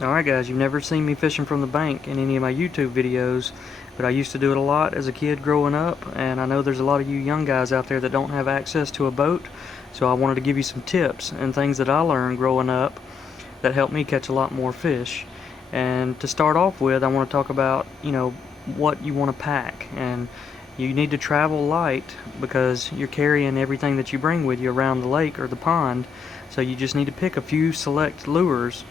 Alright guys, you've never seen me fishing from the bank in any of my YouTube videos, but I used to do it a lot as a kid growing up, and I know there's a lot of you young guys out there that don't have access to a boat, so I wanted to give you some tips and things that I learned growing up that helped me catch a lot more fish. And to start off with, I want to talk about, what you want to pack. And you need to travel light because you're carrying everything that you bring with you around the lake or the pond, so you just need to pick a few select lures.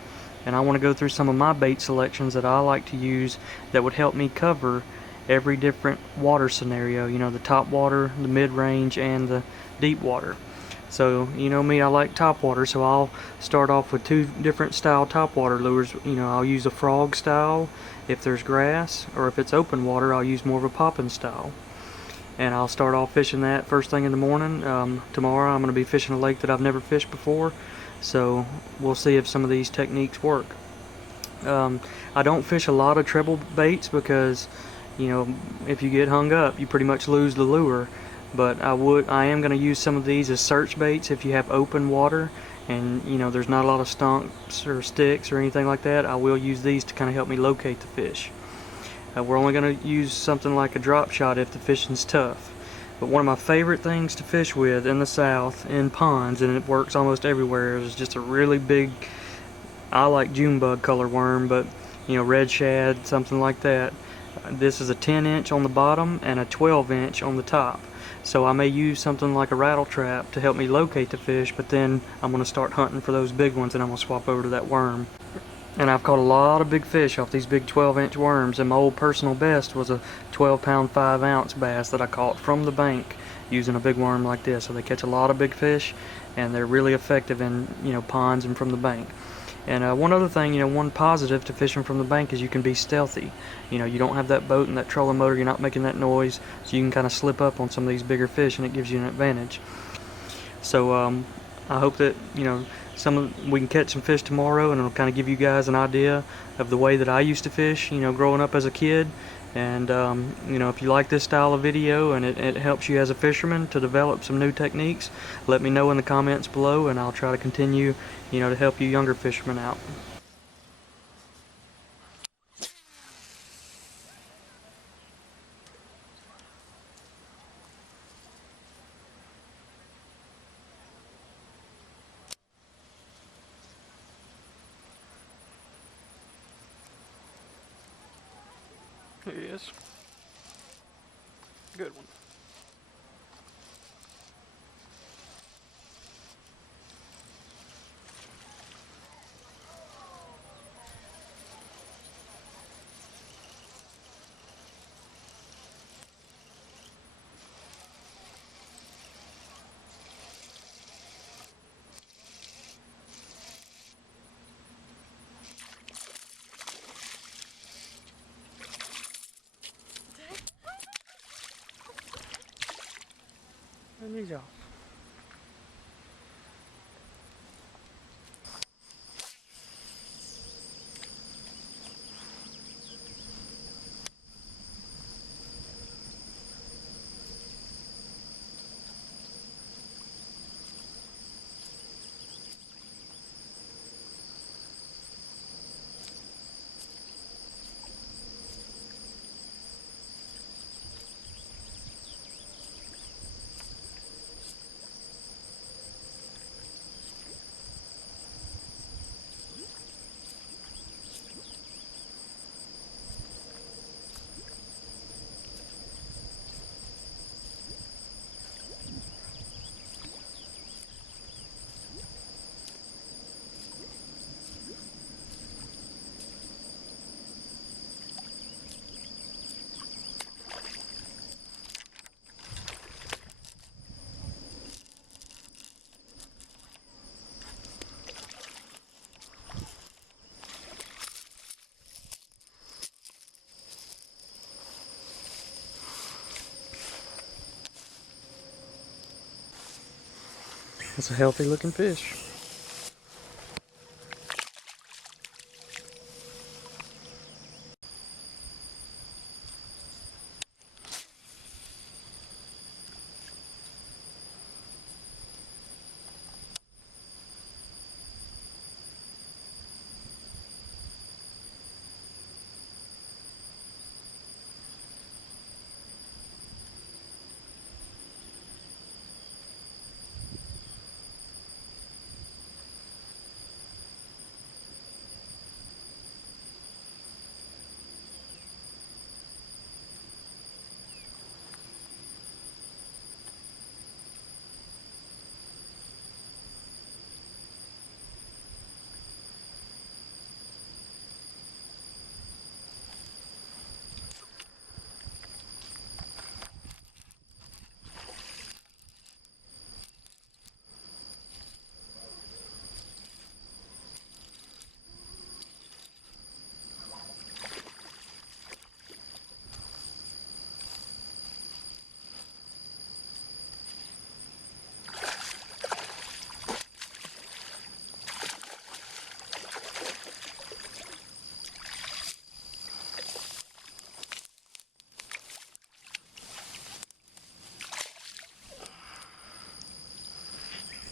And I want to go through some of my bait selections that I like to use that would help me cover every different water scenario, the top water, the mid-range, and the deep water. So, you know me, I like topwater, so I'll start off with two different style topwater lures. I'll use a frog style if there's grass, or if it's open water, I'll use more of a popping style. And I'll start off fishing that first thing in the morning. Tomorrow I'm going to be fishing a lake that I've never fished before, so we'll see if some of these techniques work. I don't fish a lot of treble baits because, if you get hung up, you pretty much lose the lure. But I am going to use some of these as search baits if you have open water and there's not a lot of stumps or sticks or anything like that. I will use these to kind of help me locate the fish. We're only going to use something like a drop shot if the fishing's tough. But one of my favorite things to fish with in the south in ponds, and it works almost everywhere, is just a really big, I like June bug color worm, but red shad, something like that. This is a 10-inch on the bottom and a 12-inch on the top. So I may use something like a rattle trap to help me locate the fish, but then I'm going to start hunting for those big ones and I'm going to swap over to that worm. And I've caught a lot of big fish off these big 12-inch worms, and my old personal best was a 12-pound 5-ounce bass that I caught from the bank using a big worm like this. So they catch a lot of big fish, and they're really effective in ponds and from the bank. And one other thing, one positive to fishing from the bank is you can be stealthy. You don't have that boat and that trolling motor, you're not making that noise, so you can kind of slip up on some of these bigger fish and it gives you an advantage. So I hope that, we can catch some fish tomorrow, and it'll kind of give you guys an idea of the way that I used to fish, growing up as a kid. And, if you like this style of video and it helps you as a fisherman to develop some new techniques, let me know in the comments below, and I'll try to continue, to help you younger fishermen out. Here he is. Good one. And he's off. That's a healthy looking fish.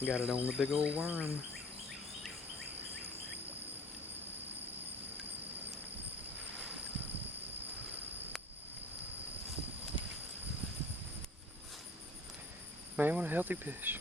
Got it on the big old worm. Man, what a healthy fish.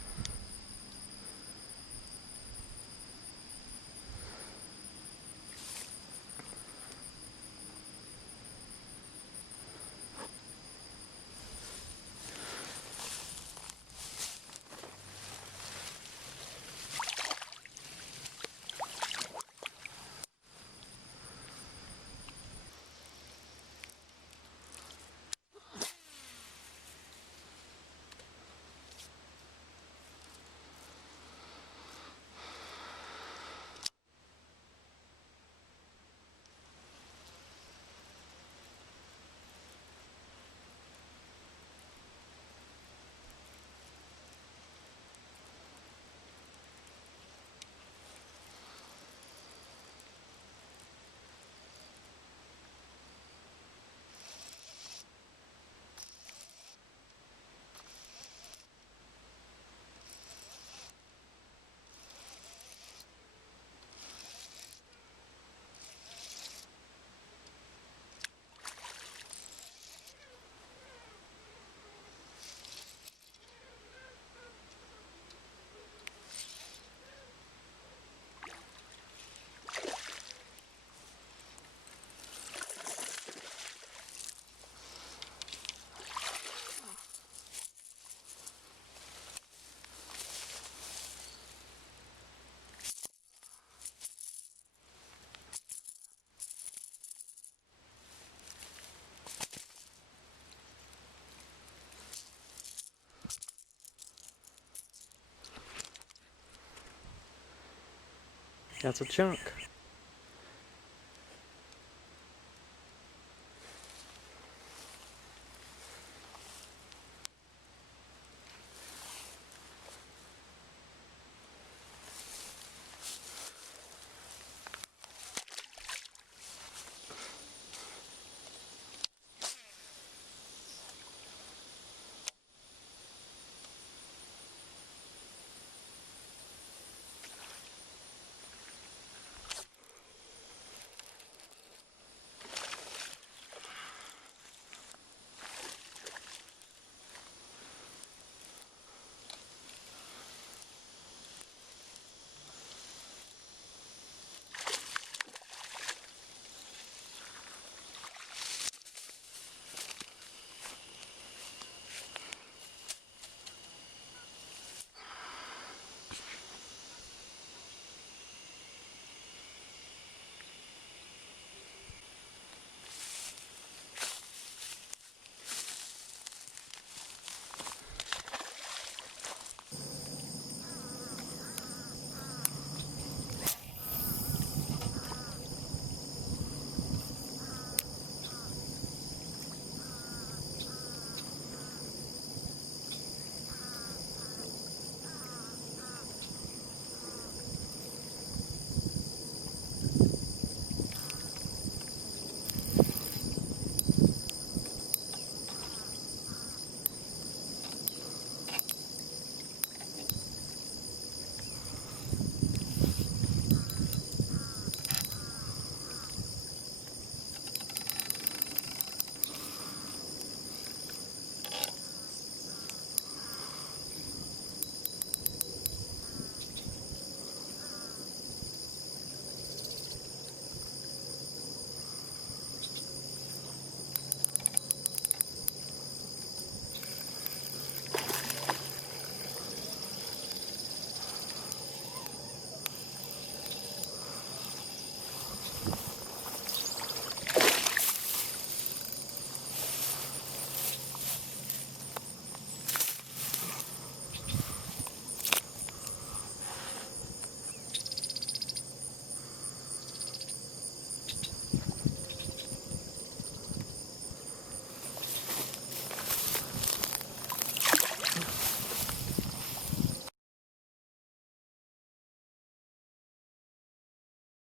That's a chunk.